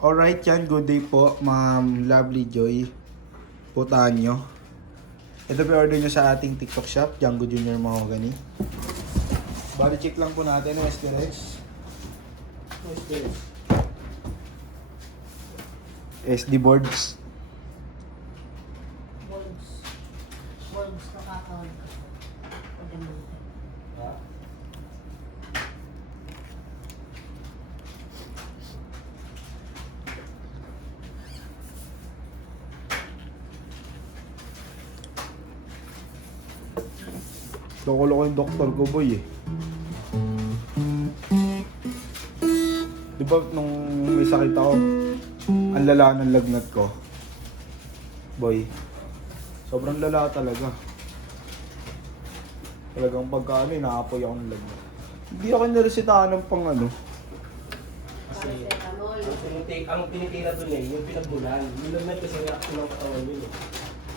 Alright yan, good day po, Ma'am Lovely Joy Putanyo. Ito po order nyo sa ating TikTok shop, Django Junior Mahogany. Body check lang po natin, SDRS. SD boards. Bulbs nakakawal ka. Loko-loko yung doktor ko, boy eh. Di ba nung may sakit ako, ang lala ng lagnat ko. Boy, sobrang lala talaga. Talagang pagka ano, nakaapoy ako ng lagnat. Hindi ako niresitahan ng pang ano. Kasi Ang tinitira doon eh, yung pinagbulan. Yung lagnat kasi reaction ng katawan yun eh.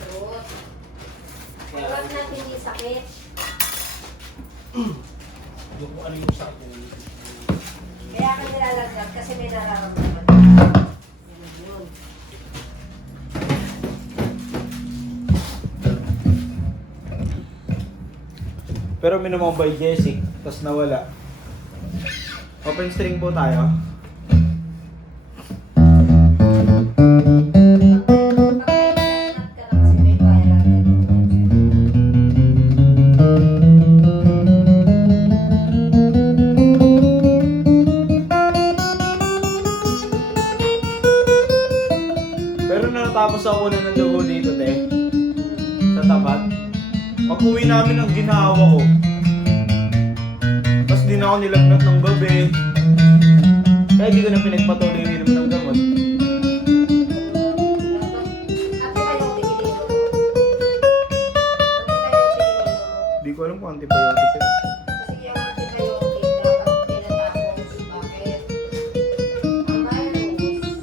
Truth. Huwag natin hindi sakit. Yung kung ano yung sakit yun. Kaya ka nilalagdag kasi may nararamdaman. Yun. Pero minumong by Jessic, tapos nawala. Open string po tayo. Pero natapos ako na ng dugo dito, te. Sa tapat. Pag-uwi namin ang ginawa ko. Tapos di na ako nilagnat ng gabi. Kaya di ko na pinagpatuloy yung inom ng gamot. Di ko alam kung antibiotic yun. Kasi yung antibiotic dapat tinatapos. Bakit? Ang virus,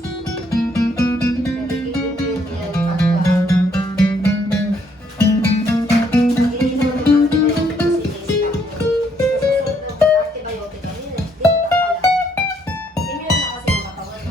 nagiging yan pagka pag hindi naman ng antibiotic kasi ini-stop. Susunod ng antibiotic kami, hindi natakala. Immune na kasi yung katawan.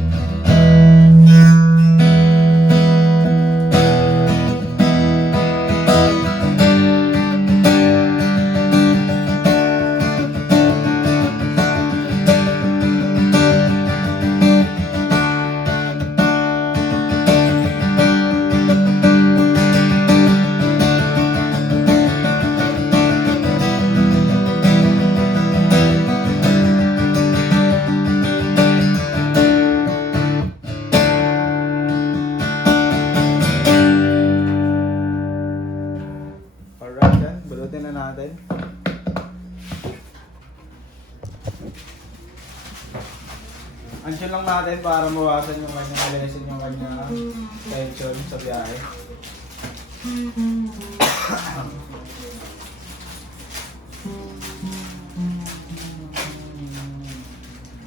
Alright then, balutin na natin. Ansyon lang natin para mawasan yung kanyang alisin yung kanyang tension sa biyahe.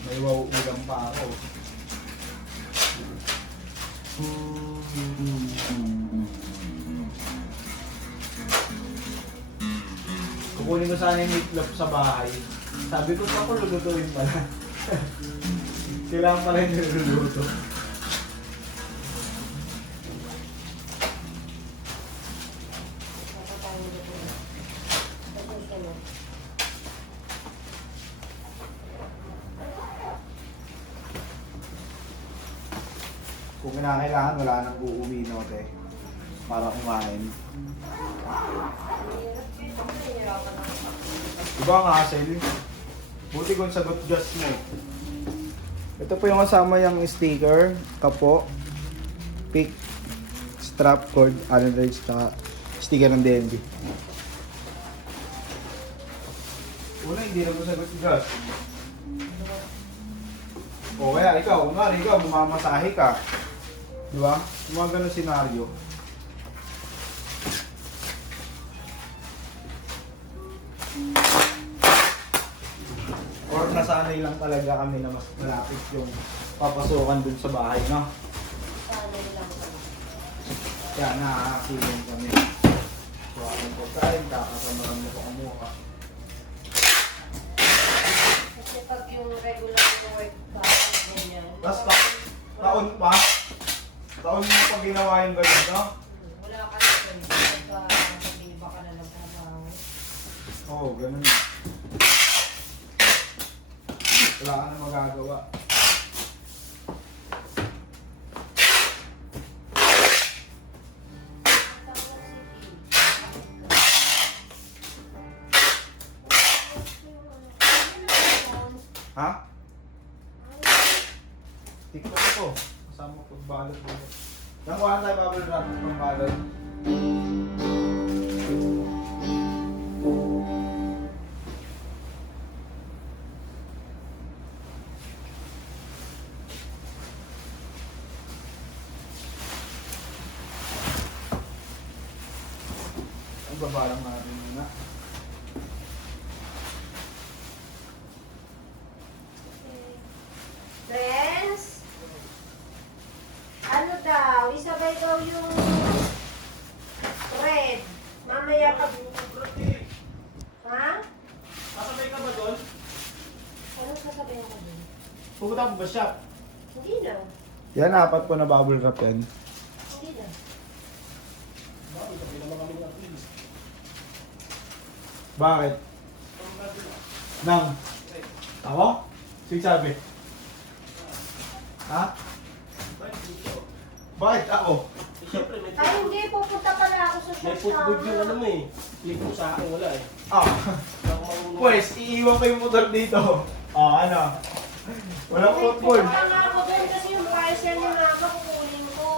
May wawugang pa ako. Kukunin ko sana yung meatloaf sa bahay. Sabi ko pa ko lulutuin pala. Kailangan pala yung niluluto. Kung kinakailangan, wala nang uuwi no, te. Para kumain. Diba ang hassle? Buti kung sagot just mo. Ito po yung kasama yung sticker, kapo, pick, strap, cord, anodized, tsaka sticker ng DNB. Una, hindi na mo sagot just. O kaya ikaw, kunwari ikaw, bumamasahe ka. Diba? Yung mga ganun senaryo. Or nasanay lang talaga kami na mas malapit yung papasukan dun sa bahay, no? Sanay lang kami. Kaya nakakakiling kami. So, akong pagkain, kakasamaran mo pa kumuha. Kasi pag yung regular na work ka, ganyan. Tapos Taon pa? Taon mo pa ginawa yung ganun, no? Wala ka na dun. Pag-iba ka na ng trabaho. Oo, ganun. Wala ka na magagawa. Ha? TikTok ko. Kasama ko balot mo. Nakuha tayo bubble wrap ng balot. Ang babalang natin muna. Friends? Ano daw? Isabay daw yung red. Mamaya ka... Ha? Kasabay ka ba doon? Ano sasabihin ko dun? Pupunta ko ba shop? Hindi na. Yan, apat ko na bubble wrap yan. Hindi na. Bakit? Sabi naman kami ng please. Bakit? Nang? Ako? Sino sabi? Ha? Bakit ako? Siyempre, may Ay, hindi. Pupunta pala ako sa may shop footboard yung ano tama. mo eh. Click mo sa akin, wala eh. Ah. Wala akong marunong. Pues, iiwan ko yung motor dito. Oh, ano? Walang football. Pupunta nga ako doon kasi yung parcel ni mama kukunin ko.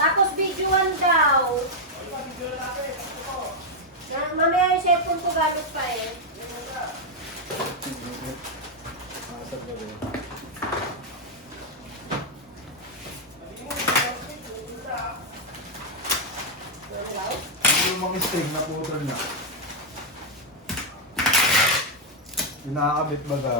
Tapos videoan daw. Mamaya yung cellphone ko gamit pa eh. Yung mga string na putol na. Yung nakakabit baga.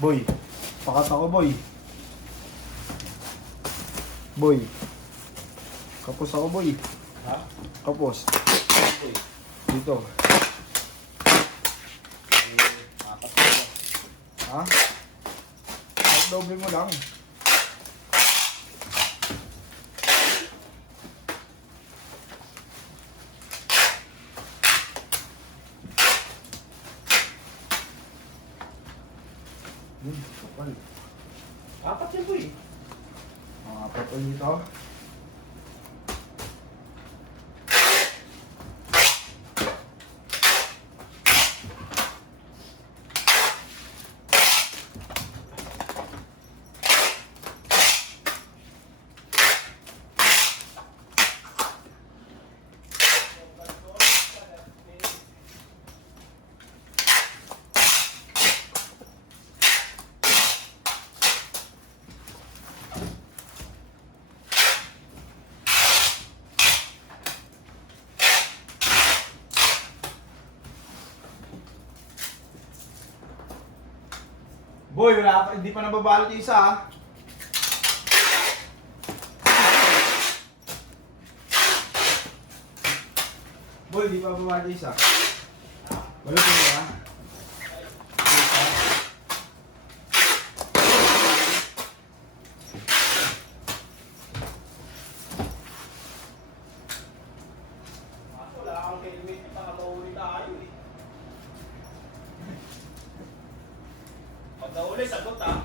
Boy, pakat ako boy. Boy. Kapos ako boy. Ha? Kapos. Uy, Dito. apat na ba? Ha? Kahit doble mo lang. Kapal. Apat yan po eh. Mga papel dito. Boy, wala pa, hindi pa nababalot yung isa ha. Boy, hindi pa nababalot yung isa. Balot mo ha. Wala akong helmet, baka mahuli tayo eh. Pag nahuli, sagot ah.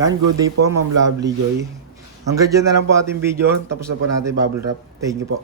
Yan, good day po, Ma'am Lovely Joy. Hanggang dyan na lang po ating video. Tapos na po natin bubble wrap. Thank you po.